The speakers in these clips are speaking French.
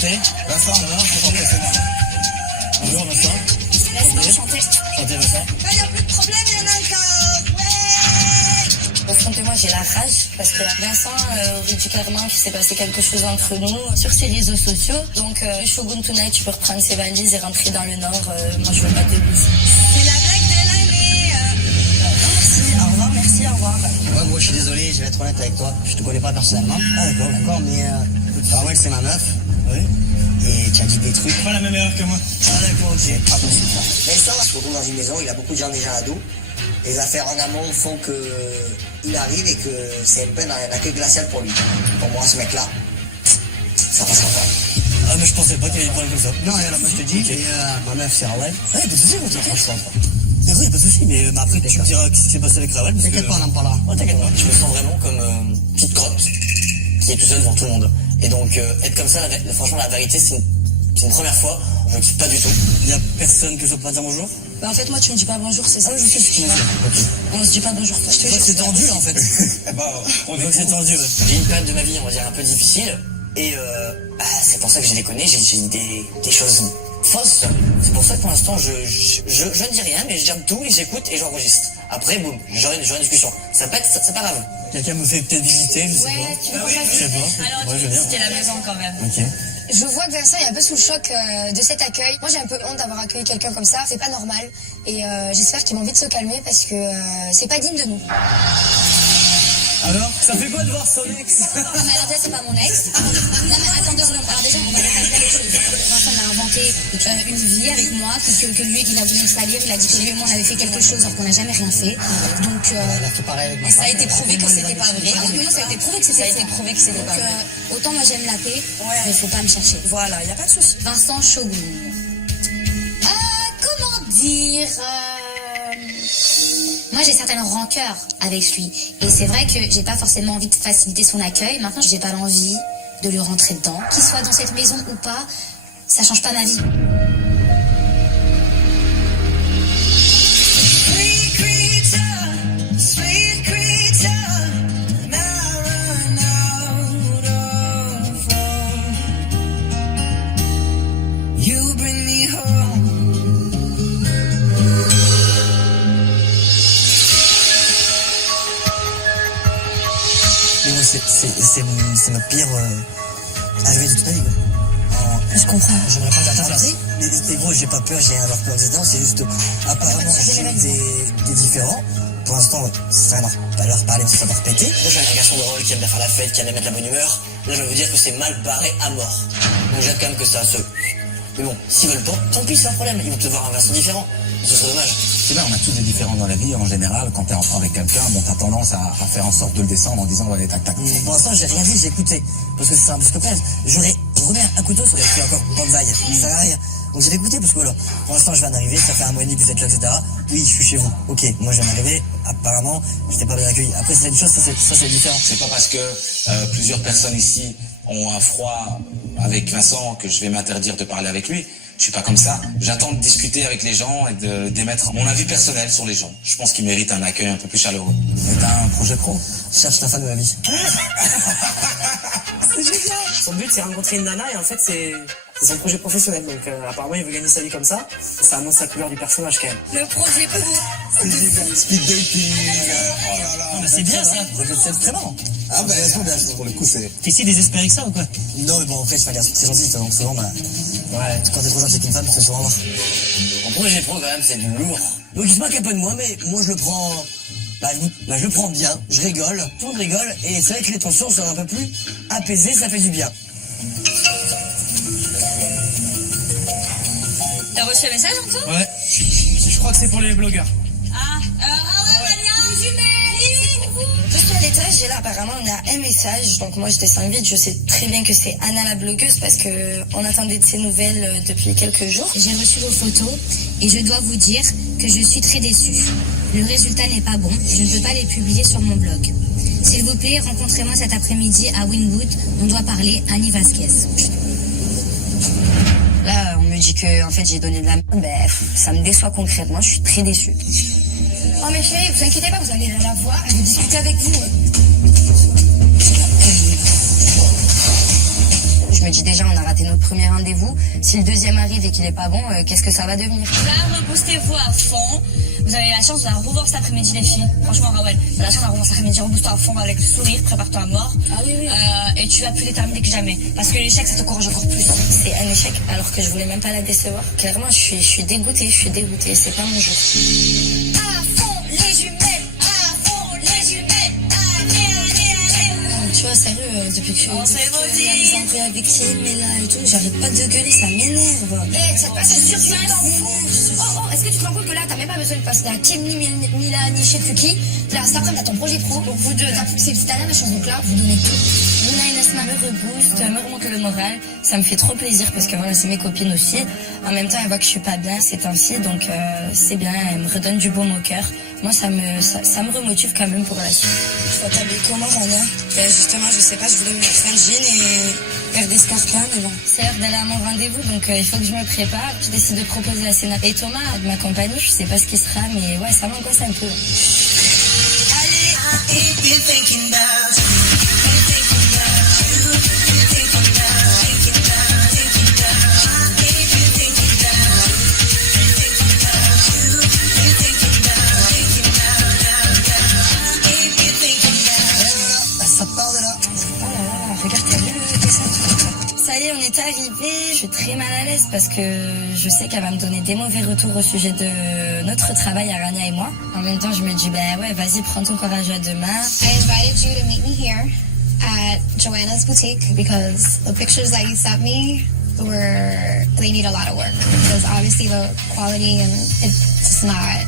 Enchanté. Vincent, ça va? Enchanté, c'est moi. Bonjour Vincent. Laisse-moi chanter. Chantez Vincent. Il n'y a plus de problème, il y en a encore. Ouais. Affrontez-moi, j'ai la rage parce que Vincent aurait dit clairement qu'il s'est passé quelque chose entre nous sur ses réseaux sociaux. Donc, Shogun Tonight, tu peux reprendre ses valises et rentrer dans le Nord. Moi, je veux pas de bise. C'est la blague de l'année. Merci, au revoir, merci, au revoir. Ouais, moi je suis désolé, je vais être honnête avec toi. Je te connais pas personnellement. Ah d'accord, Mais ouais, c'est ma meuf. Oui. Et tu as dit des trucs. Pas la même erreur que moi. Ah d'accord, ok, pas possible. Mais ça, je se retrouve dans une maison, il a beaucoup de gens déjà à dos. Les affaires en amont font que il arrive et que c'est un peu un accueil glacial pour lui. Pour moi, ce mec-là, ça passera pas. Ah mais je pensais pas qu'il y avait des problèmes comme ça. Non, et là, moi je te dis, et ma meuf c'est Rawel. Ouais, pas de soucis, franchement. D'accord, y a pas de soucis, mais après tu me diras ce qui s'est passé avec Rawel. T'inquiète pas, on en parlera. Oh, t'inquiète pas. Je me sens vraiment comme une petite crotte qui est tout seul devant tout le monde. Et donc être comme ça, franchement la vérité c'est une première fois, je ne kiffe pas du tout. Y a personne que je peux pas dire bonjour? Bah, en fait, moi, tu me dis pas bonjour, c'est ça. Je sais ce qu'il m'a dit. On se dit pas bonjour. Je te jure. C'est tendu là en fait. On voit que c'est tendu. Ouais. J'ai une période de ma vie, on va dire, un peu difficile. Et c'est pour ça que j'ai déconné, j'ai dit des choses fausses. C'est pour ça que pour l'instant, je ne dis rien, mais je garde tout et j'écoute et j'enregistre. Après, boum, j'aurai une discussion. Ça peut être, c'est pas grave. Quelqu'un me fait peut-être visiter, je sais pas. Tu veux qu'on fasse Je sais pas. Alors, Ouais, je veux bien. c'était la maison quand même. Ok. Je vois que Vincent est un peu sous le choc de cet accueil. Moi, j'ai un peu honte d'avoir accueilli quelqu'un comme ça. C'est pas normal. Et j'espère qu'il a envie de se calmer parce que c'est pas digne de nous. Alors, ça fait quoi de voir son ex? Non, mais alors déjà, c'est pas mon ex. Non, mais attends 2 secondes. Alors déjà, on va rétablir les choses. Vincent a inventé une vie avec moi, que lui, il a voulu me salir. Il a dit que lui et moi, on avait fait quelque chose alors qu'on n'a jamais rien fait. Donc, Elle a fait pareil avec ma ça a femme. été prouvé que c'était pas vrai. Ah oui, mais non, ça a été prouvé que c'était pas vrai. Autant moi, j'aime la paix, mais faut pas me chercher. Voilà, y a pas de souci. Vincent Shogun. Comment dire Moi, j'ai certaines rancœurs avec lui. Et c'est vrai que j'ai pas forcément envie de faciliter son accueil. Maintenant, j'ai pas l'envie de lui rentrer dedans. Qu'il soit dans cette maison ou pas, ça change pas ma vie. C'est ma pire arrivée de toute ma vie. Je comprends. J'aimerais pas ta place. Mais gros, j'ai pas peur, j'ai rien à leur peur, etc. C'est juste, apparemment, j'ai des différents. Pour l'instant, ça va leur parler, ça va leur péter. Moi, je suis un garçon de rôle qui aime bien faire la fête, qui aime bien mettre la bonne humeur. Là, je vais vous dire que c'est mal barré à mort. Donc, j'attends quand même que ça se... Mais bon, s'ils veulent pas, tant pis, c'est un problème. Ils vont te voir un Vincent différent. Ce serait dommage. C'est vrai, on a tous des différents dans la vie. En général, quand t'es entré avec quelqu'un, bon, t'as tendance à faire en sorte de le descendre en disant, ouais, tac, tac. Pour l'instant, j'ai rien dit, j'ai écouté. Parce que c'est un parce que après, j'aurais remis un couteau, ça aurait fait encore bonsaï. Ça sert à rien. Donc j'ai écouté parce que voilà, pour l'instant, je viens d'arriver, ça fait 1 mois et demi que vous êtes là, etc. Oui, je suis chez vous. Ok, moi je viens d'arriver, apparemment, j'étais pas bien accueilli. Après, c'est une chose, ça c'est différent. C'est pas parce que plusieurs personnes ici ont un froid avec Vincent que je vais m'interdire de parler avec lui. Je suis pas comme ça. J'attends de discuter avec les gens et d'émettre mon avis personnel sur les gens. Je pense qu'ils méritent un accueil un peu plus chaleureux. Et t'as un projet pro? Je cherche la femme de ma vie. C'est génial. Son but, c'est rencontrer une nana et en fait, c'est son projet professionnel. Donc, apparemment, il veut gagner sa vie comme ça. Ça annonce la couleur du personnage quand même. Le projet pro. Speed dating. Oh là là. Mais c'est bien ça. C'est très marrant. Ah bah, pour le coup, c'est... T'es si désespéré que ça ou quoi? Non, mais bon, après, je fais dire c'est gentil, donc souvent, bah, ouais, quand t'es trop gentil avec une femme, tu te fais souvent voir. Mon projet pro, quand même, c'est du lourd. Donc il se moque un peu de moi, mais moi je le prends. Je le prends bien, je rigole, tout le monde rigole, et c'est vrai que les tensions sont un peu plus apaisées, ça fait du bien. T'as reçu un message, Antoine? Ouais. Je crois que c'est pour les blogueurs. Je suis à l'étage et là apparemment on a un message, donc moi je descends vite, je sais très bien que c'est Anna la blogueuse parce que on attendait de ses nouvelles depuis quelques jours. J'ai reçu vos photos et je dois vous dire que je suis très déçue. Le résultat n'est pas bon, je ne peux pas les publier sur mon blog. S'il vous plaît, rencontrez-moi cet après-midi à Wynwood, on doit parler Annie Vasquez. Là on me dit que en fait j'ai donné de la merde, ben ça me déçoit concrètement, je suis très déçue. Oh mais chérie, vous inquiétez pas, vous allez la voir, elle veut discuter avec vous. Je me dis déjà, on a raté notre premier rendez-vous. Si le deuxième arrive et qu'il est pas bon, qu'est-ce que ça va devenir? Là, repostez-vous à fond. Vous avez la chance de la revoir cet après-midi, les filles. Franchement, Rawel, t'as la chance de la revoir cet après-midi. Repose-toi à fond avec le sourire, prépare-toi à mort. Ah oui, oui. Et tu vas plus déterminer que jamais. Parce que l'échec, ça te corrige encore plus. C'est un échec alors que je voulais même pas la décevoir. Clairement, je suis dégoûtée, c'est pas mon jour. À fond, les jumelles. À fond, les jumelles. Allez. Tu vois, sérieux, depuis que je suis On s'est maudit. embrouillée avec qui, mais là et tout, j'arrête pas de gueuler, ça m'énerve. Ça passe sur ce Oh, est-ce que tu te rends compte que là, t'as même pas besoin de passer à Kim, ni Mila, ni je sais plus qui. Là, cet après-midi, t'as ton projet pro. Donc, vous deux, c'est ta dernière chance. Donc là, vous donnez tout. Luna et Nesma me rebooste, me remonte le moral. Ça me fait trop plaisir parce que voilà, c'est mes copines aussi. En même temps, elles voient que je suis pas bien ces temps-ci, donc c'est bien, elles me redonnent du baume au cœur. Moi, ça me remotive quand même pour la suite. Tu vas t'habiller comment, Rania? Justement, je sais pas, je voulais me mettre un jean et faire des scarpins, mais bon. C'est l'heure d'aller à mon rendez-vous, donc il faut que je me prépare. Je décide de proposer à Sénat et Thomas de m'accompagner. Je sais pas ce qui sera, mais ouais, ça m'angoisse un peu. Ça part de là. Oh là là, regarde, t'as vu le dessin? Ça y est, on est arrivé. Je suis très mal à l'aise parce que je sais qu'elle va me donner des mauvais retours au sujet de notre travail à Rania et moi. En même temps, je me dis, ben ouais, vas-y, prends ton courage à deux mains. I invited you to meet me here at Joanna's boutique because the pictures that you sent me they need a lot of work because obviously the quality and it's just not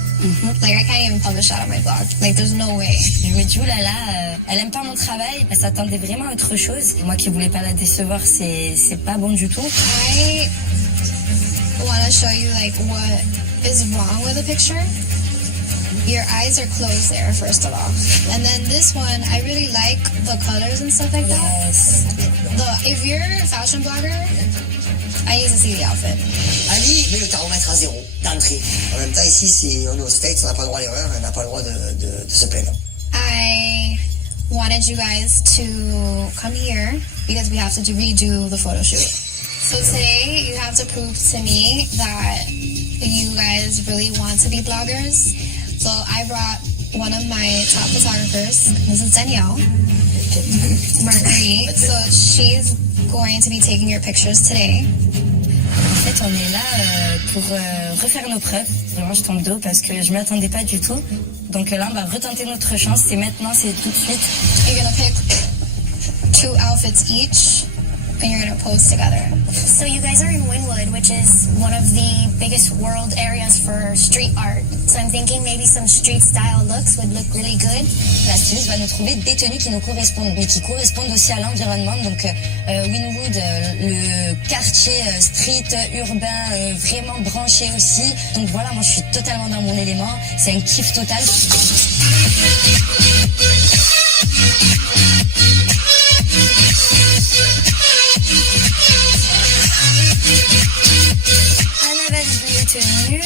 like I can't even publish that on my blog. Like there's no way. Je me dis, oulala, elle aime pas mon travail, elle s'attendait vraiment à autre chose. Et moi qui voulais pas la décevoir, c'est pas bon du tout. I want to show you like what is wrong with the picture. Your eyes are closed there, first of all. And then this one, I really like the colors and stuff like that. Yes. If you're a fashion blogger, I need to see the outfit. Ali, mais le taromètre à 0, d'entrée. En même temps, ici, on est aux States, on n'a pas le droit à l'erreur, on n'a pas le droit de se plaindre. I wanted you guys to come here because we have to redo the photo shoot. So today, you have to prove to me that you guys really want to be bloggers. So I brought one of my top photographers. This is Danielle Marguerite. So she's going to be taking your pictures today. En fait, on est là pour refaire nos preuves. Vraiment, je tombe d'eau parce que je m'attendais pas du tout. Donc là, on va retenter notre chance. C'est maintenant, c'est tout de suite. You're gonna pick 2 outfits each, and you're gonna pose together. So you guys are in Wynwood, which is one of the biggest world areas for street art. So I'm thinking maybe some street style looks would look really good. La styliste va nous trouver des tenues qui nous correspondent, mais qui correspondent aussi à l'environnement. Donc Wynwood, le quartier street, urbain, vraiment branché aussi. Donc voilà, moi je suis totalement dans mon élément. C'est un kiff total. Anna valide les tenues,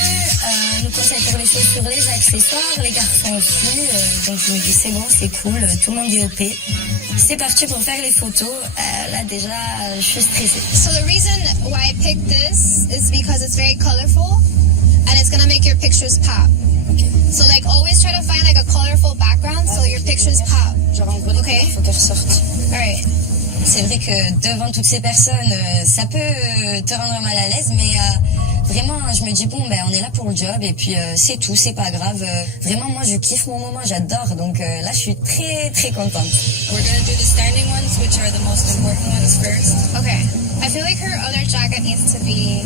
nous conseille pour les chaussures, les accessoires, les garçons aussi. Donc je me dis c'est bon, c'est cool, tout le monde est OP. C'est parti pour faire les photos. Là déjà, je suis stressée. So the reason why I picked this is because it's very colorful and it's gonna make your pictures pop. So like always try to find like a colorful background so your pictures pop. Genre en gros, Okay. faut qu'elles ressortent. Alright. C'est vrai que devant toutes ces personnes, ça peut te rendre mal à l'aise, mais vraiment, je me dis, bon, ben, on est là pour le job, et puis c'est tout, c'est pas grave. Vraiment, moi, je kiffe mon moment, j'adore, donc là, je suis très, très contente. We're gonna do the standing ones, which are the most important ones first. Okay. I feel like her other jacket needs to be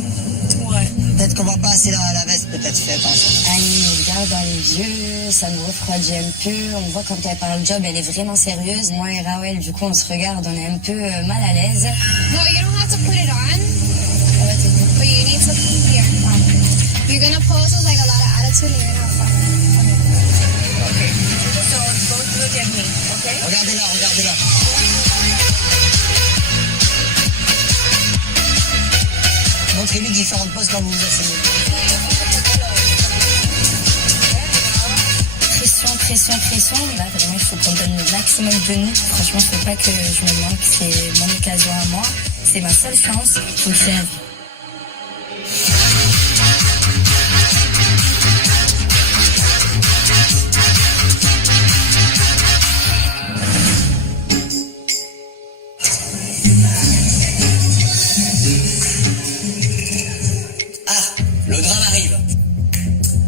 What? Peut-être qu'on voit pas assez la veste, peut-être, fais attention. Annie nous regarde dans les yeux, ça nous refroidit un peu. On voit quand elle parle job, elle est vraiment sérieuse. Moi et Rawel, du coup, on se regarde, on est un peu mal à l'aise. No, you don't have to put it on. But you need to here. You're gonna pose with like a lot of attitude and you're gonna have fun. Okay. So both look at me, okay? Regardez-la, regardez-la. Montrez-lui différentes poses quand vous vous asseyez. Pression, pression, là vraiment il faut qu'on donne le maximum de nous. Franchement, faut pas que je me manque, c'est mon occasion à moi, c'est ma seule chance, faut le faire. Le drame arrive.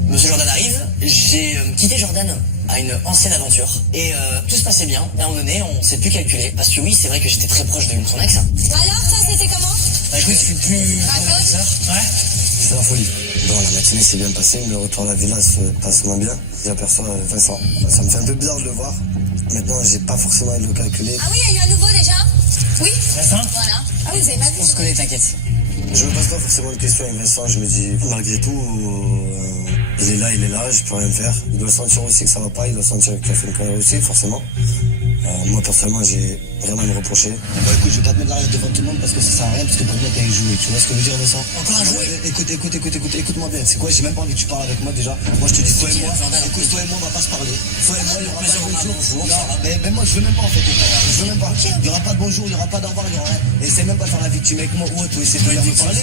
Monsieur Jordan arrive, j'ai quitté Jordan à une ancienne aventure. Et tout se passait bien. Et à un moment donné, on s'est plus calculé. Parce que oui, c'est vrai que j'étais très proche de son ex. Alors, ça c'était comment? Bah écoute, je suis plus... Ouais. C'est la folie. Bon, la matinée s'est bien passée, mais le retour à la villa se passe moins bien. J'aperçois Vincent. Ça me fait un peu bizarre de le voir. Maintenant, j'ai pas forcément envie de le calculer. Ah oui, il y a eu un nouveau déjà? Oui. Vincent? Voilà. Ah oui, vous avez pas vu? On se connaît, t'inquiète. Je me pose pas forcément de questions avec Vincent. Je me dis, malgré tout, il est là, je peux rien faire. Il doit sentir aussi que ça va pas, il doit sentir qu'il a fait une connerie aussi, forcément. Moi, personnellement, j'ai rien à me reprocher. Bon, écoute, je vais pas te mettre l'arrière devant tout le monde parce que ça sert à rien, parce que pour le mec, il jouer. Tu vois ce que je veux dire, Vincent? Encore un jouet? Écoute-moi bien. C'est quoi? J'ai même pas envie que tu parles avec moi déjà. Moi, je te dis, toi et moi, écoute, toi et moi, on va pas se parler. Toi et moi, il y aura pas de bonjour. Non, mais moi, je veux même pas, en fait. Je veux même pas. Il y aura pas de bonjour, il y aura pas d'au revoir, il y aura rien. Essaye même pas de faire la victime avec moi ou autre, ou essaye de venir me parler.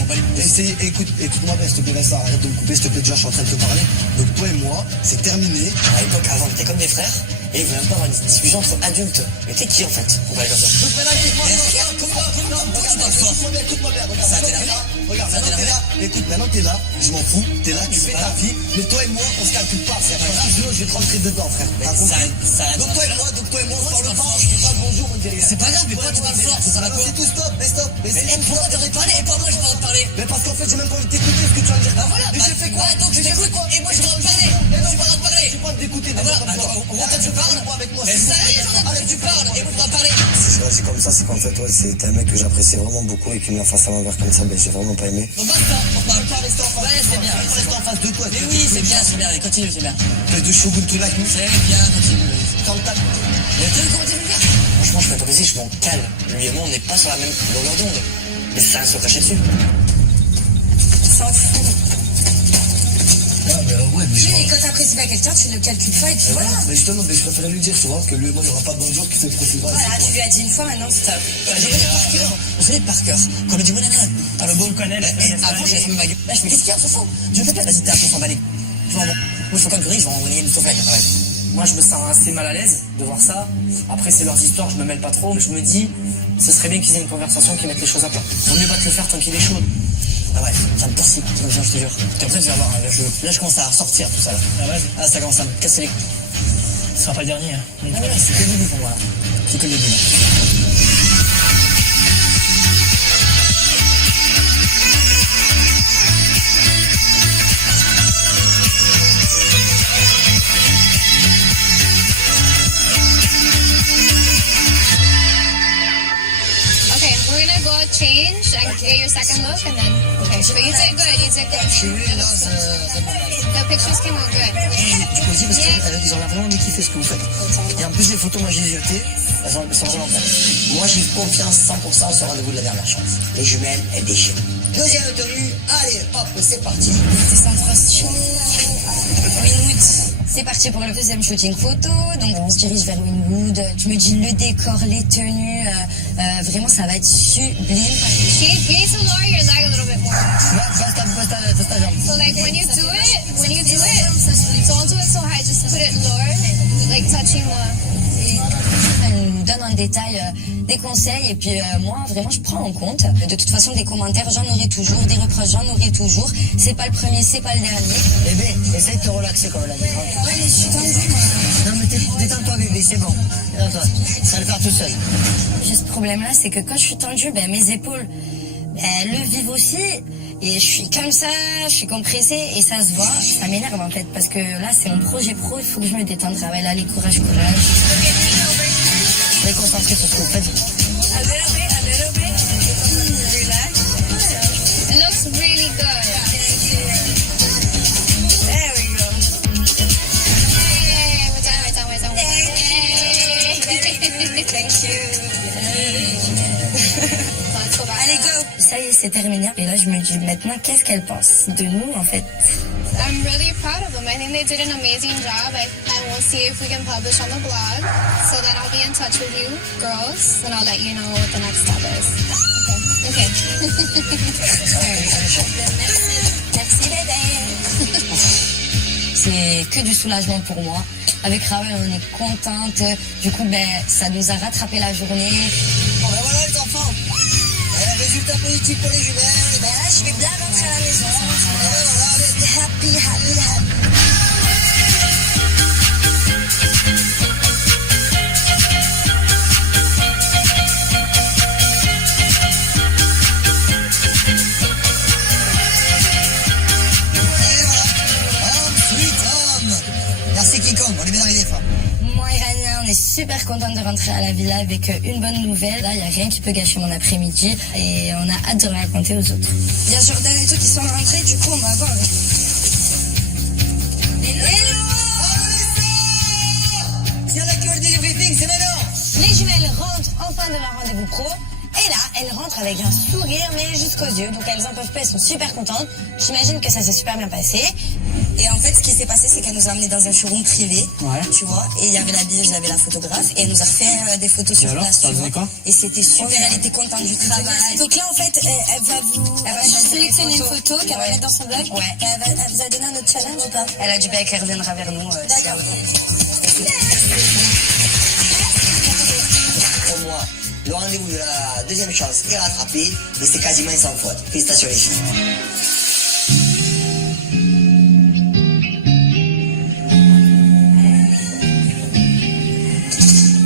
Écoute-moi bien, s'il te plaît, Vincent. Arrête de me couper, s'il te plaît, déjà, je suis en train de te parler. Donc, toi et moi, c'est terminé. À l'époque, avant, on était comme des frères. Et il voulait même pas avoir une discussion entre adultes. Mais t'es qui, en fait? On va aller comme ça. Écoute-moi bien, regarde, maintenant t'es là, écoute, maintenant t'es là, je m'en fous, t'es là, tu fais ta vie, mais toi et moi, on se calcule pas, frère, parce que sinon je vais te rentrer dedans, frère. T'as compris? Donc toi et moi, on se parle pas, je dis pas bonjour, on dit rien. C'est pas grave, mais pourquoi tu parles fort? C'est ça la quoi? C'est tout, stop. Mais pourquoi t'aurais parlé et pas moi, je peux te parler? Mais parce qu'en fait, j'ai même pas envie de t'écouter ce que tu vas me dire. Bah voilà, mais j'ai fait quoi? Donc je t'écoute, et moi je dois te parler. Je dois te parler. J'ai pas envie d'écouter, Voilà, quand tu parles, avec moi. mais ça y est, j'entends que tu parles, et moi je dois parler. Si je réagis comme ça, c'est qu'en fait, ouais, c'était un mec que j'appréciais vraiment beaucoup et qui me l'a face à l'envers comme ça, ben j'ai vraiment pas aimé. Donc basta, on parle pas, rester en face. Ouais, c'est bien. Reste en face de toi. Mais oui, c'est bien, allez, continue, c'est bien. Fais de Shogun to like me. C'est bien, continue. Quand t'as... Mais tu veux comment tu veux faire? Franchement, je peux t'autoriser, je m'en cale. Lui et moi, on n'est pas sur la même longueur d'onde. Mais ça se cracher dessus. S'en fout. Ouais, mais Et quand t'apprécies pas quelqu'un, tu le calcules pas et puis voilà. Mais justement, je préférais lui dire, tu vois, que lui et moi, il n'y aura pas de bonjour qui fait profil bas. Voilà, tu lui as dit une fois, maintenant stop. Je connais par cœur. Comme dit Bonana. Ah, le bon, on connaît, Avant, je laisse ma gueule. Là, je fais qu'est-ce qu'il y a, on s'en fout. Je fais pas, vas-y, t'es à fond, s'en balai. Tu vois, bon. Moi, je suis comme Curie, je vais envoyer une sauvegarde. Moi, je me sens assez mal à l'aise de voir ça. Après, c'est leurs histoires, je me mêle pas trop. Mais je me dis, ce serait bien qu'ils aient une conversation, qu'ils mettent les choses à plat. Vaut mieux pas te le faire tant qu'il est chaud. Ah ouais, ça me torsit, ça me vient, je te jure. Puis après, tu vas voir, là, je commence à sortir tout ça là. Ah ouais? Ah, ça commence à me casser les couilles. Ce sera pas le dernier, hein. Ah ouais, c'est que le début pour moi là. C'est que le début là. Okay, we're gonna go change and get your second look, and then. Okay, but you did good. You did good. The pictures came out good. Du coup aussi parce qu'ils ont vraiment kiffé ce que vous faites. Et en plus les photos, moi j'ai les jetées, elles sont vraiment belles. Moi j'ai confiance 100% sur le rendez-vous de la dernière chance. Les jumelles, elles déchirent. Deuxième tenue, allez hop, c'est parti. Concentration. Winwood. C'est parti pour le deuxième shooting photo, donc on se dirige vers Winwood. Tu me dis le décor, les tenues, vraiment ça va être sublime. You need to lower your leg a little bit more. Basta jambe. So like when you do it, don't do it so high. Just put it lower, like touching the. Elle nous donne en détail des conseils et puis moi vraiment je prends en compte. De toute façon des commentaires j'en aurai toujours, des reproches j'en aurai toujours. C'est pas le premier, c'est pas le dernier. Bébé, essaye de te relaxer comme elle a dit. Ouais mais je suis tendue moi. Non mais détends-toi bébé, c'est bon. Détends-toi, ça va le faire tout seul. J'ai ce problème là, c'est que quand je suis tendue, ben, mes épaules le vivent aussi. Et je suis comme ça, je suis compressée et ça se voit, ça m'énerve en fait parce que là c'est mon projet pro, il faut que je me détende. Ah ouais là les courage. Soyez concentrés sur ce que vous faites. A little bit. Relax. It looks really good. There we go. Hey, we're done. Hey. Thank you. Let's go back. Allez go. Ça y est c'est terminé et là je me dis maintenant qu'est-ce qu'elle pense de nous en fait. I'm really proud of them. I think they did an amazing job. I we'll see if we can publish on the blog. So then I'll be in touch with you, girls, and I'll let you know what the next step is. Okay. Merci bébé. C'est que du soulagement pour moi. Avec Rawel, on est contente. Du coup, ça nous a rattrapé la journée. Bon, ben voilà les enfants. Résultat positif pour les jumelles. Là, je vais bien rentrer à la maison. Happy, happy, happy. Merci King Kong, on est bien arrivé, frère. Moi et Rania, on est super contente de rentrer à la villa avec une bonne nouvelle. Là, il n'y a rien qui peut gâcher mon après-midi et on a hâte de le raconter aux autres. Il y a Jordan et tout qui sont rentrés, du coup, on va voir. C'est la cure du briefing, c'est maintenant. Les jumelles rentrent enfin de leur rendez-vous pro. Et là, elles rentrent avec un sourire, mais jusqu'aux yeux. Donc elles en peuvent pas, elles sont super contentes. J'imagine que ça s'est super bien passé. Et en fait, ce qui s'est passé, c'est qu'elle nous a amenés dans un showroom privé, Ouais. tu vois. Et il y avait la billeuse, j'avais la photographe, et elle nous a refait des photos sur alors, place. t'as tu donné vois. quoi Et c'était super, elle était contente du travail. Donc là, en fait, elle va sélectionner une photo qu'elle va mettre dans son blog. Ouais. Elle vous a donné un autre challenge ou pas? Elle a dit qu'elle reviendra vers nous. D'accord. Pour moi, le rendez-vous de la deuxième chance est rattrapé, et c'est quasiment sans faute. Félicitations les filles.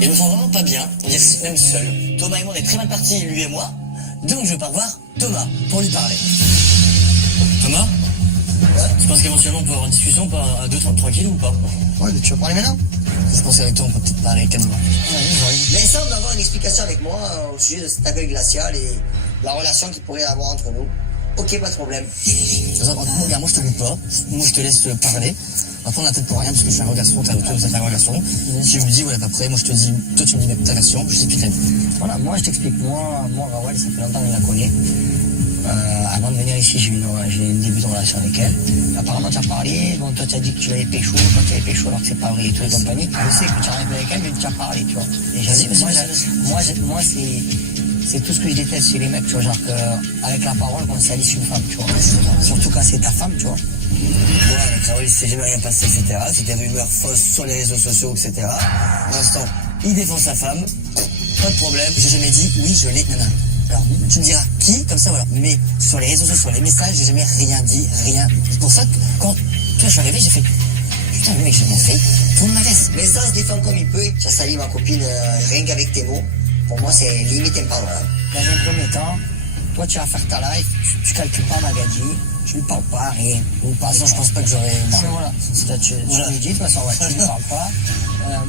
Et je me sens vraiment pas bien, on dirait même seul. Thomas et moi, on est très mal partis, lui et moi. Donc je pars voir Thomas pour lui parler. Thomas, tu penses qu'éventuellement on peut avoir une discussion pas à deux, tranquille ou pas? Ouais, mais tu veux parler maintenant? Je pense qu'avec toi on peut peut-être parler calmement. Vincent doit avoir une explication avec moi au sujet de cet aveugle glacial et la relation qu'il pourrait y avoir entre nous. Ok, pas de problème. Regarde, moi je te coupe pas, moi je te laisse parler. Après on a peut-être pour rien parce que je suis un garçon, t'as toi ça fait un garçon. Si je me dis ouais pas prêt, moi je te dis, toi tu me dis ta version, je t'explique la mienne. Voilà, moi je t'explique. Moi Rawel, ça fait longtemps que je la connais. Avant de venir ici, j'ai eu une début de relation avec elle. Apparemment, tu as parlé. Bon, toi, tu as dit que tu l'avais pécho, quand tu avais pécho, alors que c'est pas vrai et tout et compagnie. Je sais que tu arrives avec elle, mais tu as parlé, tu vois. Et moi, c'est tout ce que je déteste chez les mecs, tu vois. Genre qu'avec la parole, qu'on salisse une femme, tu vois. Surtout quand c'est ta femme, tu vois. Moi, avec Rawel, il s'est jamais rien passé, etc. C'était des rumeurs fausses sur les réseaux sociaux, etc. Pour l'instant, il défend sa femme. Pas de problème. J'ai jamais dit, oui, je l'ai, nana. Alors, tu me diras qui, comme ça, voilà. Mais sur les réseaux sociaux, sur les messages, j'ai jamais rien dit, rien. C'est pour ça que quand toi, je suis arrivé, j'ai fait putain, le mec, j'ai rien fait. Tout le malaise. Mais ça se défend comme il peut. Tu as sali ma copine rien qu'avec tes mots. Pour moi, c'est limite impardonnable. Dans un premier temps, toi, tu vas faire ta life, tu calcules pas Magadji, tu lui parles pas, rien. De toute façon, je pense pas que j'aurais. Non, mais voilà. Tu lui dis, de toute façon, ouais, tu lui parles pas.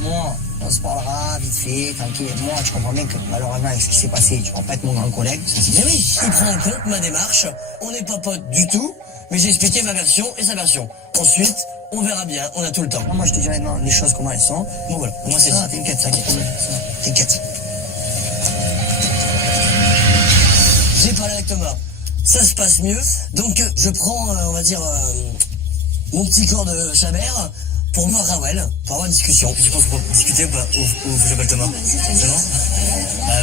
Moi, on se parlera vite fait, tranquille. Moi, tu comprends bien que malheureusement, avec ce qui s'est passé, tu vas pas être mon grand collègue. Mais oui, il prend en compte ma démarche, on n'est pas potes du tout, mais j'ai expliqué ma version et sa version. Ensuite, on verra bien, on a tout le temps. Moi, je te dirais non, les choses comment elles sont. Bon voilà, moi c'est ça. T'inquiète. T'inquiète. J'ai parlé avec Thomas, ça se passe mieux, donc je prends, on va dire, mon petit corps de chabert pour voir Rawel, pour avoir une discussion. Tu penses qu'on peut discuter ou pas? Ou j'appelle Thomas? C'est bon?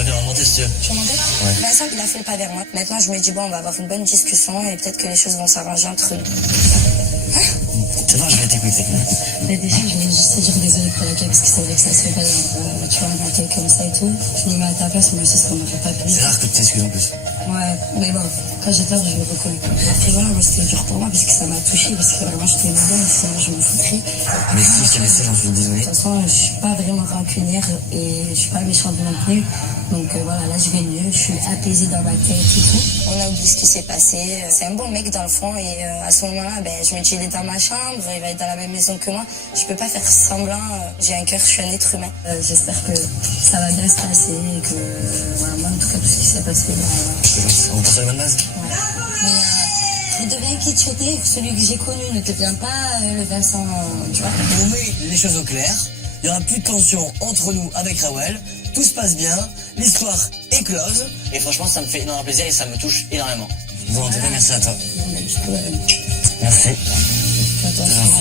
Viens, remonter si tu veux. Tu veux monter? Ouais. Vincent, il a fait le pas vers moi. Maintenant, je me dis, bon, on va avoir une bonne discussion et peut-être que les choses vont s'arranger entre nous. C'est bon, je vais t'écouter. Mais déjà, je voulais juste te dire désolé pour la gueule, parce que c'est vrai que ça se fait pas, tu vois, un accueil comme ça et tout. Je me mets à ta place, moi aussi, ça m'aurait pas plu. C'est rare que tu t'excuses en plus. Ouais, mais bon, quand j'ai tort, je le reconnais. Après, voilà, moi, c'était dur pour moi, parce que ça m'a touché, parce que vraiment, j'étais une bonne, sinon je me foutrais. Mais si je t'ai laissé, j'en suis désolé. De toute façon, je suis pas vraiment rancunière et je suis pas méchante non plus. Donc voilà, là je vais mieux, je suis apaisée dans ma tête et tout. On a oublié ce qui s'est passé. C'est un bon mec dans le fond et à ce moment-là, je me dis il est dans ma chambre, il va être dans la même maison que moi. Je peux pas faire semblant, j'ai un cœur, je suis un être humain. J'espère que ça va bien se passer et que voilà, moi en tout cas tout ce qui s'est passé. On passe à la bonne base. Ouais. Mais redeviens qui tu étais, celui que j'ai connu, ne deviens pas le Vincent, tu vois. On met les choses au clair, il n'y aura plus de tension entre nous avec Rawel. Tout se passe bien, l'histoire est close, et franchement ça me fait énormément plaisir et ça me touche énormément. Bon, en tout cas, merci à toi. Merci. Attention.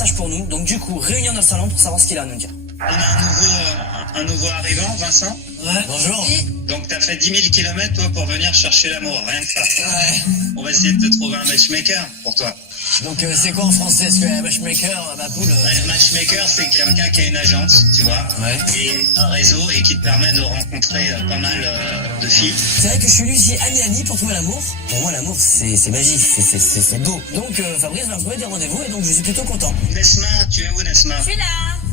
message pour nous. Donc du coup, réunion dans le salon pour savoir ce qu'il a à nous dire. On a un nouveau arrivant, Vincent. Ouais. Bonjour. Donc t'as fait 10 000 km toi pour venir chercher l'amour, rien que ça. Ouais. On va essayer de te trouver un matchmaker pour toi. Donc c'est quoi en français? Est-ce que un matchmaker, ma poule Un matchmaker, c'est quelqu'un qui a une agence, tu vois, Ouais. et un réseau et qui te permet de rencontrer pas mal de filles. C'est vrai que je suis Lucie Ani pour trouver l'amour. Pour moi, l'amour, c'est magique, c'est beau. Donc Fabrice va me trouver des rendez-vous et donc je suis plutôt content. Nesma, tu es où Nesma? Je suis là.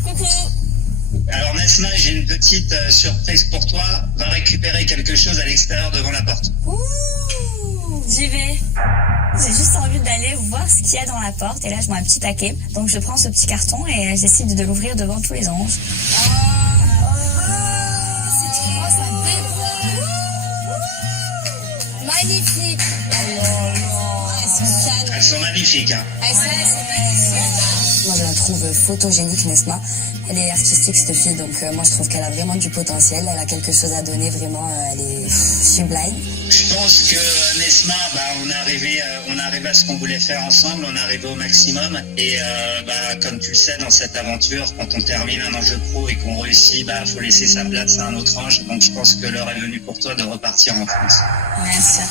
Coucou. Alors Nesma, j'ai une petite surprise pour toi. Va récupérer quelque chose à l'extérieur devant la porte. Ouh, j'y vais. J'ai juste envie d'aller voir ce qu'il y a dans la porte. Et là, je vois un petit taquet. Donc, je prends ce petit carton et j'essaie de l'ouvrir devant tous les anges. Magnifique. Elles sont magnifiques, hein. Moi, je la trouve photogénique, Nesma. Elle est artistique, cette fille, donc moi, je trouve qu'elle a vraiment du potentiel. Elle a quelque chose à donner, vraiment, elle est sublime. Je pense que Nesma, on est arrivé à ce qu'on voulait faire ensemble, on est arrivé au maximum. Et comme tu le sais, dans cette aventure, quand on termine un enjeu pro et qu'on réussit, faut laisser sa place à un autre ange. Donc je pense que l'heure est venue pour toi de repartir en France. Merci.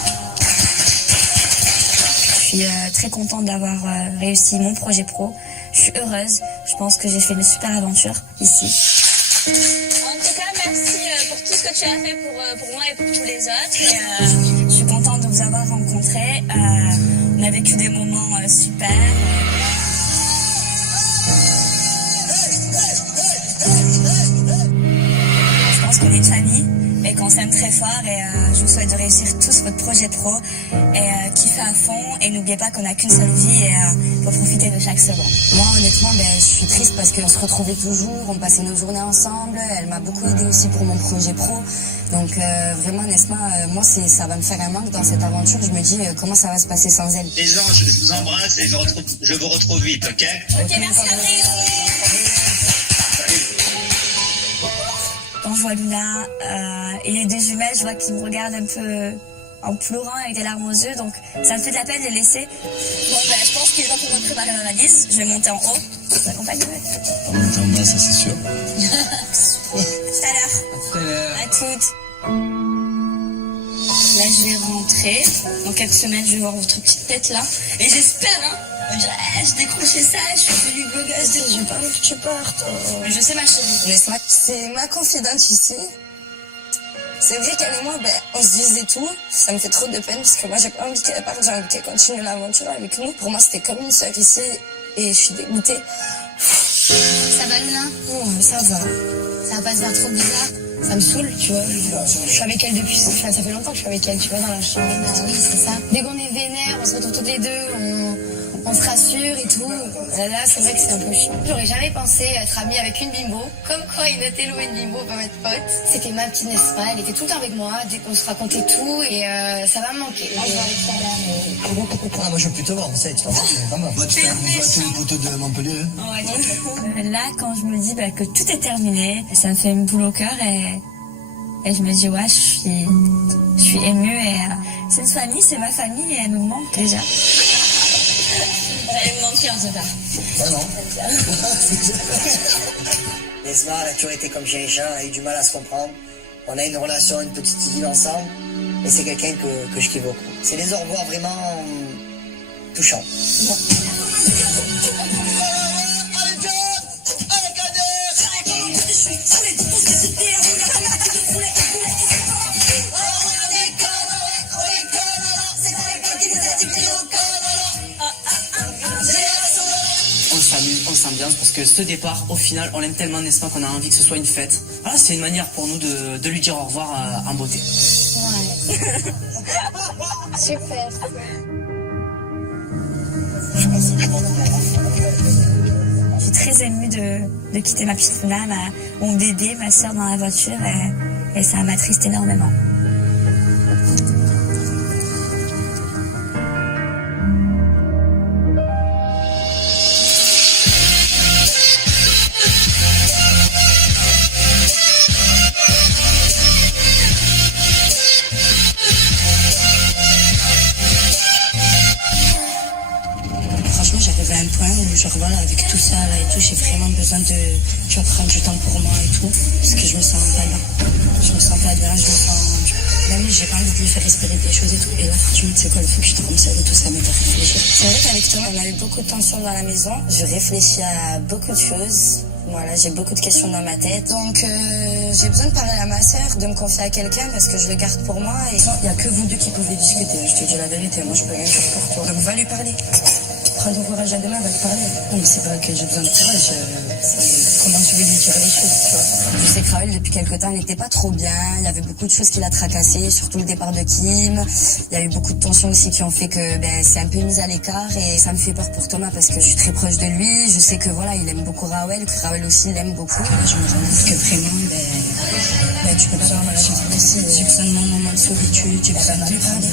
Je suis très contente d'avoir réussi mon projet pro. Je suis heureuse. Je pense que j'ai fait une super aventure ici. En tout cas, merci pour tout ce que tu as fait pour moi et pour tous les autres. Et, je suis contente de vous avoir rencontrés. On a vécu des moments super. Je pense qu'on est une famille et qu'on s'aime très fort et je vous souhaite de réussir tous votre projet pro et kiffer à fond et n'oubliez pas qu'on n'a qu'une seule vie et faut profiter de chaque seconde. Moi, honnêtement, je suis triste parce qu'on se retrouvait toujours, on passait nos journées ensemble. Elle m'a beaucoup aidé aussi pour mon projet pro. Donc vraiment, Nesma, moi, ça va me faire un manque dans cette aventure. Je me dis comment ça va se passer sans elle. Les anges, je vous embrasse et je vous retrouve vite, ok? Ok, merci Fabrice. Quand je vois Luna et les deux jumelles, je vois qu'ils me regardent un peu en pleurant avec des larmes aux yeux, donc ça me fait de la peine de les laisser. Bon, je pense qu'il est temps pour me préparer ma valise. Je vais monter en haut. Je vous accompagne. On va monter en bas, ça c'est sûr. Tout à l'heure. À toutes. Là, je vais rentrer. Dans quelques semaines, je vais voir votre petite tête là. Et j'espère, j'ai décroché ça, je suis devenue blogueuse. J'ai pas envie que tu partes. Mais je sais, ma chérie. Nesma, c'est ma confidente ici. C'est vrai qu'elle et moi, on se disait tout. Ça me fait trop de peine parce que moi, j'ai pas envie qu'elle parte, j'ai envie qu'elle continue l'aventure avec nous. Pour moi, c'était comme une sœur ici et je suis dégoûtée. Ça va, Luna? Ça va. Ça va pas se faire trop bizarre? Ça me saoule, tu vois. Je suis avec elle depuis... ça fait longtemps que je suis avec elle, tu vois, dans la chambre. Ah oui, c'est ça. Dès qu'on est vénère, on se retrouve toutes les deux, on se rassure et tout. Là, c'est vrai que c'est un peu chiant. J'aurais jamais pensé être amie avec une bimbo. Comme quoi, une télo et une bimbo peuvent être potes. C'était ma petite Nesma, elle était tout le temps avec moi, dès qu'on se racontait tout, et ça va me manquer. Moi, je vais avec ça là, Ah, moi je veux plus te voir, mais ça, tu t'en vas, c'est pas mal. Bah, tu fais un bisou à tous les poteaux de Montpellier. Là, quand je me dis que tout est terminé, ça me fait une boule au cœur et je me dis, ouais, je suis émue et c'est une famille, c'est ma famille et elle me manque déjà. Vous allez me manquer en tout cas. Ah non. Nesma, elle a toujours été comme chien et chat, elle a eu du mal à se comprendre. On a une relation, une petite idylle ensemble, et c'est quelqu'un que je kiffe beaucoup. C'est des au revoir vraiment touchants. On s'ambiance parce que ce départ, au final, on l'aime tellement, n'est-ce pas, qu'on a envie que ce soit une fête. Voilà, c'est une manière pour nous de lui dire au revoir en beauté. Ouais. Super. Je suis très émue de quitter ma petite Luna, mon bébé, ma soeur dans la voiture et ça m'attriste énormément. Franchement, j'arrivais à un point où genre voilà, avec tout ça là et tout, j'ai vraiment besoin de, tu vas prendre du temps pour moi et tout, parce que je me sens pas bien. Je me sens pas bien, même j'ai pas envie de lui faire respirer des choses et tout. Et là, franchement, tu sais quoi, il faut que je te rende seule et tout, ça m'aide à réfléchir. C'est vrai qu'avec Thomas, on a eu beaucoup de tensions dans la maison. Je réfléchis à beaucoup de choses. Voilà, j'ai beaucoup de questions dans ma tête. Donc, j'ai besoin de parler à ma sœur, de me confier à quelqu'un parce que je le garde pour moi. Et il n'y a que vous deux qui pouvez discuter. Je te dis la vérité, moi je peux rien faire pour toi. Donc, va lui parler. Prends ton courage à demain, va lui parler. Non, mais c'est pas que j'ai besoin de courage. C'est comment je vais lui dire les choses, tu vois. Je sais que Raoul, depuis quelque temps, il n'était pas trop bien. Il y avait beaucoup de choses qui l'a tracassé, surtout le départ de Kim. Il y a eu beaucoup de tensions aussi qui ont fait que c'est un peu mis à l'écart. Et ça me fait peur pour Thomas parce que je suis très proche de lui. Je sais que voilà, il aime beaucoup Raoul, que Raoul aussi l'aime beaucoup. Je me rends compte que vraiment, tu peux pas avoir la chance aussi. J'ai besoin de mon moment de solitude, j'ai besoin de lui parler.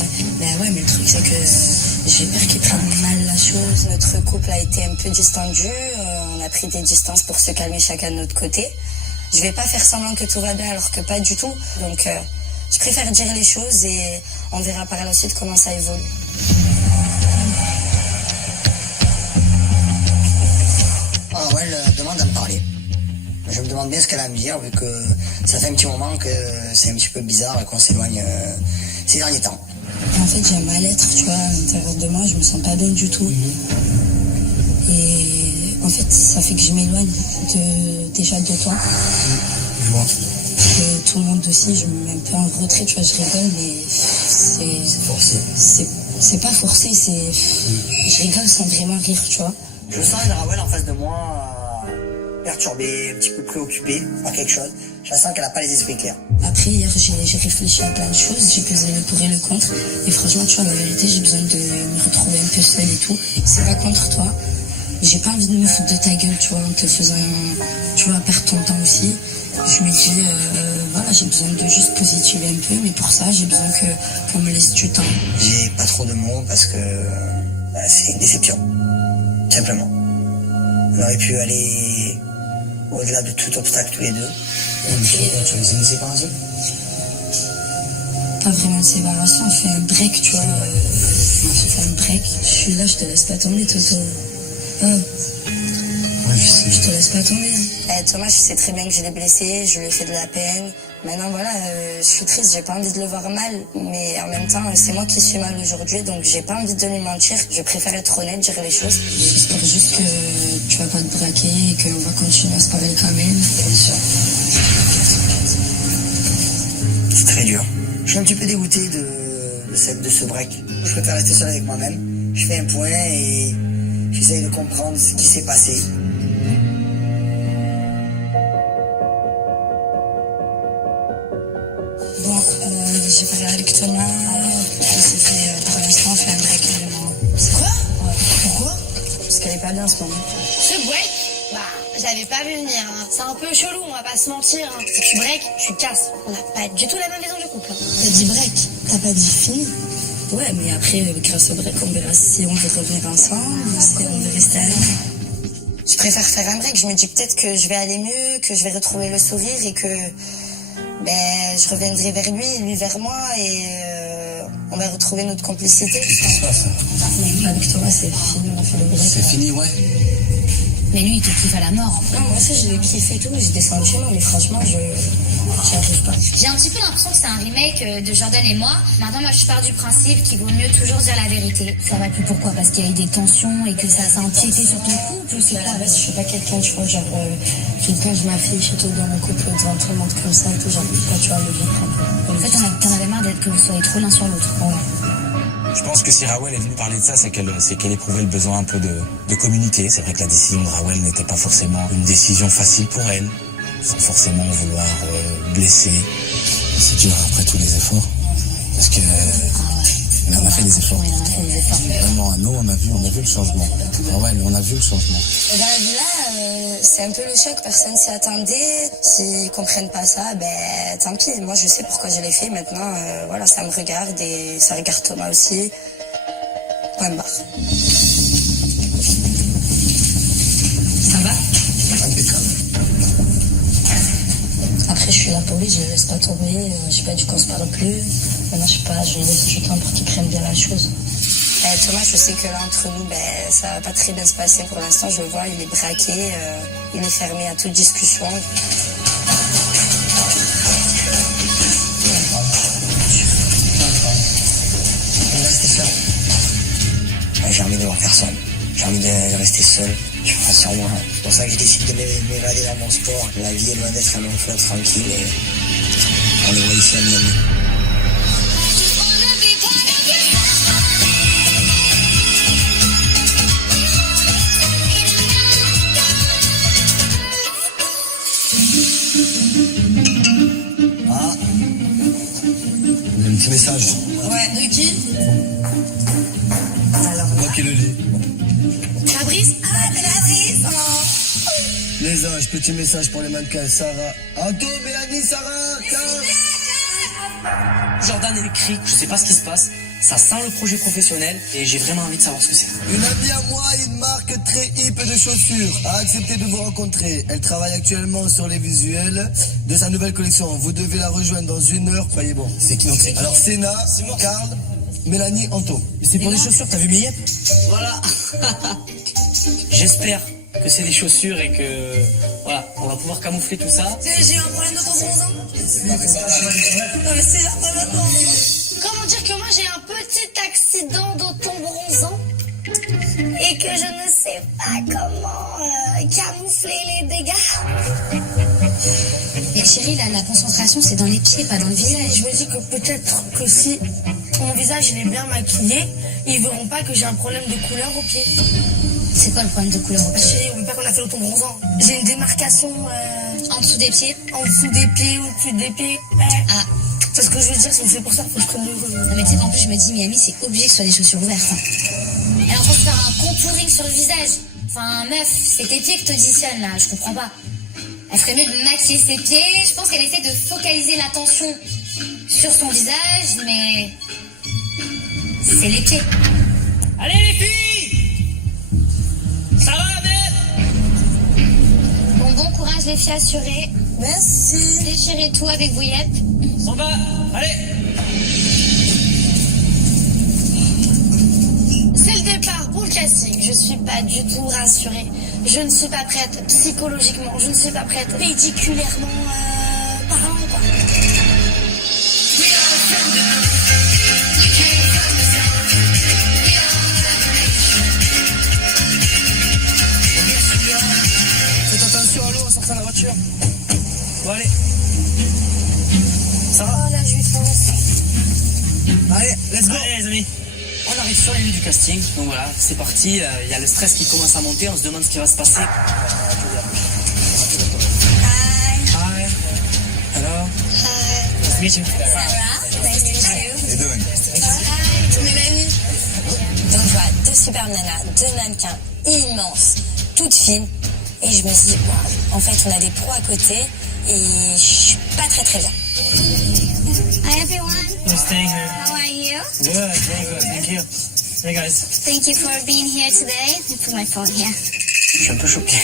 Ouais, mais le truc, c'est que j'ai peur qu'il prenne mal la chose. Notre couple a été un peu distendu. On a pris des distances pour se calmer chacun de notre côté. Je vais pas faire semblant que tout va bien alors que pas du tout. Donc, je préfère dire les choses et on verra par la suite comment ça évolue. Alors, elle demande à me parler. Je me demande bien ce qu'elle a à me dire, vu que ça fait un petit moment que c'est un petit peu bizarre et qu'on s'éloigne ces derniers temps. En fait, j'ai un mal-être, tu vois, à l'intérieur de moi, je me sens pas bien du tout. Et en fait, ça fait que je m'éloigne déjà de toi. Je vois. De tout le monde aussi, je me mets un peu en retrait, tu vois, je rigole, mais c'est forcé. C'est pas forcé, je rigole sans vraiment rire, tu vois. Je sens une Raoul en face de moi, perturbée, un petit peu préoccupée par quelque chose. Je sens qu'elle n'a pas les esprits clairs. Après, hier, j'ai réfléchi à plein de choses, j'ai pesé le pour et le contre. Et franchement, tu vois, la vérité, j'ai besoin de me retrouver un peu seule et tout. C'est pas contre toi. J'ai pas envie de me foutre de ta gueule, tu vois, en te faisant, tu vois, perdre ton temps aussi. Je me dis, voilà, j'ai besoin de juste positiver un peu, mais pour ça, j'ai besoin qu'on me laisse du temps. J'ai pas trop de mots parce que c'est une déception, simplement. On aurait pu aller au-delà de tout obstacle tous les deux. Et puis, tu veux une séparation? Pas vraiment de séparation, on fait un break, tu vois. On fait un break. Je suis là, je te laisse pas tomber, Toto. Ouais, je sais. Je te laisse pas tomber. Thomas, je sais très bien que je l'ai blessé, je lui ai fait de la peine. Maintenant, voilà, je suis triste, j'ai pas envie de le voir mal. Mais en même temps, c'est moi qui suis mal aujourd'hui, donc j'ai pas envie de lui mentir. Je préfère être honnête, dire les choses. J'espère juste que tu vas pas te braquer et qu'on va continuer à se parler quand même. Bien sûr. C'est très dur. Je suis un petit peu dégoûté de ce break. Je préfère rester seul avec moi-même. Je fais un point et j'essaye de comprendre ce qui s'est passé. Bon, j'ai parlé avec Thomas. Pour l'instant, on fait un break évidemment. Quoi? Ouais. Pourquoi? Parce qu'elle est pas bien en ce moment. Ce break, j'avais pas vu venir. Hein. C'est un peu chelou, on va pas se mentir. Hein. Tu break, tu casses. On n'a pas du tout la même vision du couple. Hein. T'as dit break, t'as pas dit fini. Ouais, mais après, grâce au break, on verra si on veut revenir ensemble ou si on veut rester à Je préfère faire un break. Je me dis peut-être que je vais aller mieux, que je vais retrouver le sourire et que je reviendrai vers lui vers moi et on va retrouver notre complicité. Qu'est-ce qui se passe? Non, avec Thomas, c'est fini, on a fait le break. C'est fini, ouais. Mais lui, il te kiffe à la mort. Non, moi aussi, je le kiffe et tout. J'ai des sentiments, mais franchement, j'y arrive pas. J'ai un petit peu l'impression que c'est un remake de Jordan et moi. Maintenant, moi, je pars du principe qu'il vaut mieux toujours dire la vérité. Ça va plus pourquoi? Parce qu'il y a eu des tensions et que ça a empiété sur ton couple ou c'est quoi? Je suis pas quelqu'un, tu vois, genre, quelqu'un, je m'affiche et tout dans mon couple devant tout le monde comme ça et tout, j'arrive pas, tu vois, le vivre un peu. En fait, t'en avais marre d'être que vous soyez trop l'un sur l'autre. Ouais. Je pense que si Raoul est venue parler de ça, c'est qu'elle éprouvait le besoin un peu de communiquer. C'est vrai que la décision de Raoul n'était pas forcément une décision facile pour elle, sans forcément vouloir blesser. C'est dur après tous les efforts, parce que mais on a fait des efforts. Oui, on a fait des efforts. Vraiment, nous, on a vu le changement. Raoul, on a vu le changement. Dans la vie là, c'est un peu le choc, personne s'y attendait. S'ils comprennent pas ça, tant pis. Moi, je sais pourquoi je l'ai fait. Maintenant, voilà, ça me regarde et ça regarde Thomas aussi. Point barre. Ça va? Impeccable. Après, je suis là pour lui, je ne laisse pas tomber. Je sais pas du qu'on se parle plus. Maintenant, je sais pas, je lui laisse du temps pour qu'il prenne bien la chose. Thomas, je sais que là, entre nous, ça va pas très bien se passer. Pour l'instant, je le vois, il est braqué, il est fermé à toute discussion. J'ai envie de voir personne. J'ai envie de rester seul. Je prends sur moi. C'est pour ça que je décide de m'évader dans mon sport. La vie est loin d'être un long fleuve tranquille et on le voit ici à Miami. Ah, un petit message. Ouais, de qui? Moi qui le lis. Fabrice? Ah, c'est Fabrice! Oh. Les anges, petit message pour les mannequins. Sarah. Anto, Mélanie, Sarah, Jordan écrit, je sais pas ce qui se passe, ça sent le projet professionnel et j'ai vraiment envie de savoir ce que c'est. Une amie à moi, une marque très hip de chaussures, a accepté de vous rencontrer. Elle travaille actuellement sur les visuels de sa nouvelle collection. Vous devez la rejoindre dans 1 heure, croyez bon. C'est qui donc? Alors, Sénat, Karl, Mélanie, Anto. C'est pour les chaussures, t'as vu mes yep? Voilà. J'espère que c'est des chaussures et que voilà, on va pouvoir camoufler tout ça. J'ai eu un problème de temps. Non mais c'est là, pas maintenant. Comment dire que moi j'ai un petit accident d'automne bronzant et que je ne sais pas comment camoufler les dégâts. Mais chérie, là, la concentration, c'est dans les pieds, pas dans le visage. Je me dis que peut-être que si mon visage il est bien maquillé, ils verront pas que j'ai un problème de couleur au pied. C'est quoi le problème de couleur au pied? Chérie, oublie pas qu'on a fait l'automne bronzant. J'ai une démarcation En dessous des pieds? en dessous des pieds, au-dessus des pieds. Ah, C'est ce que je veux dire, c'est pour ça qu'il faut que je prenne le... non, mais tu sais qu'en plus, je me dis, Miami, c'est obligé que ce soit des chaussures ouvertes. Hein. Elle est en train de faire un contouring sur le visage. Enfin, meuf, c'est tes pieds que t'auditionnes, là, je comprends pas. Elle ferait mieux de maquiller ses pieds. Je pense qu'elle essaie de focaliser l'attention sur son visage, mais c'est les pieds. Allez les filles! Ça va la Bon courage les filles assurées. Merci. Déchirez tout avec vos yep. On va, allez! C'est le départ pour le casting. Je suis pas du tout rassurée. Je ne suis pas prête psychologiquement. Je ne suis pas prête pédiculairement parlant, quoi. Faites attention à l'eau en sortant de la voiture. Bon allez. Ça va? Oh là, je lui fonce. Allez, let's go. Allez les amis. On arrive sur les lieux du casting, donc voilà, c'est parti. Il y a le stress qui commence à monter, on se demande ce qui va se passer. Hi. Hello. Nice to meet you. Sarah, nice to meet you. Et deux. Hi, Mélanie. Donc je vois 2 super nanas, 2 mannequins immenses, toutes fines. Et je me dis, wow, en fait on a des pros à côté et je suis pas très bien. Hi everyone. You're staying here. How are you? Good, very good, thank you. Hey guys. Thank you for being here today. I put my phone here. Je suis un peu choqué.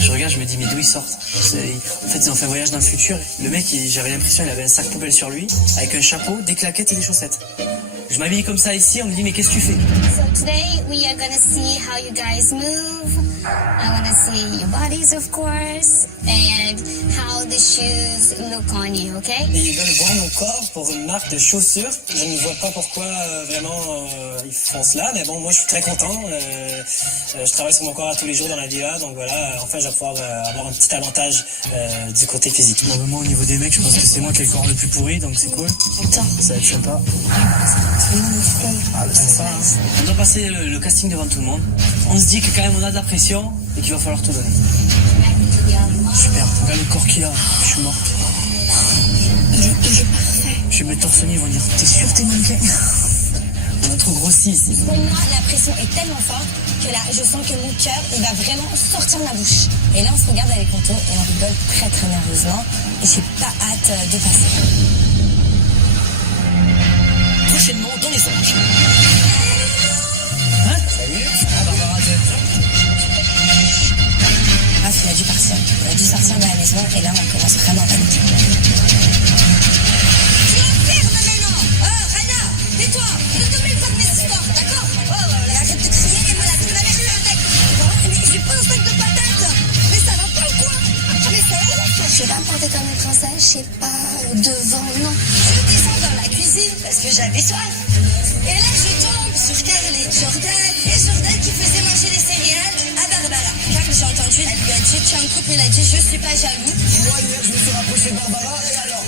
Je regarde, je me dis, mais d'où ils sortent? En fait, ils ont fait un voyage dans le futur. Le mec, j'avais l'impression qu'il avait un sac poubelle sur lui, avec un chapeau, des claquettes et des chaussettes. Je m'habille comme ça ici, on me dit, mais qu'est-ce que tu fais? So today we are gonna see how you guys move. I wanna see your bodies, of course, and how the shoes look on you, okay? Ils veulent voir mon corps pour une marque de chaussures. Je ne vois pas pourquoi vraiment ils font cela, mais bon, moi je suis très content. Je travaille sur mon corps à tous les jours dans la villa, donc voilà, enfin je vais pouvoir avoir un petit avantage du côté physique. Bon, moi au niveau des mecs, je pense que c'est moi qui ai le corps le plus pourri, donc c'est cool. Ça va être sympa. Ah, c'est ça. On doit passer le casting devant tout le monde. On se dit que quand même on a de la pression et qu'il va falloir tout donner. Super, regarde le corps qu'il a, je suis mort. Il est parfait. Je vais mettre torse nu, ils vont dire, t'es sûr t'es mannequin? On a trop grossi ici. Pour moi, la pression est tellement forte que là, je sens que mon cœur, il va vraiment sortir de ma bouche. Et là, on se regarde avec Anto et on rigole très nerveusement. Et j'ai pas hâte de passer. Prochainement dans les anges. Hein? Salut. Ah, Barbara, Il a dû partir. Il a dû sortir de la maison et là, on commence vraiment à paniquer. Tu l'enfermes maintenant. Oh, Rana, tais-toi. Ne te mêle pas de mes histoires, d'accord? porter comme une princesse, je sais pas, devant, non. Je descends dans la cuisine parce que j'avais soif. Et là, je tombe sur Carl et Jordan. Et Jordan qui faisait manger les céréales à Barbara. Carl, j'ai entendu, elle lui a dit, tu es en couple, il a dit, je suis pas jaloux. Moi, hier, je me suis rapproché de Barbara, et alors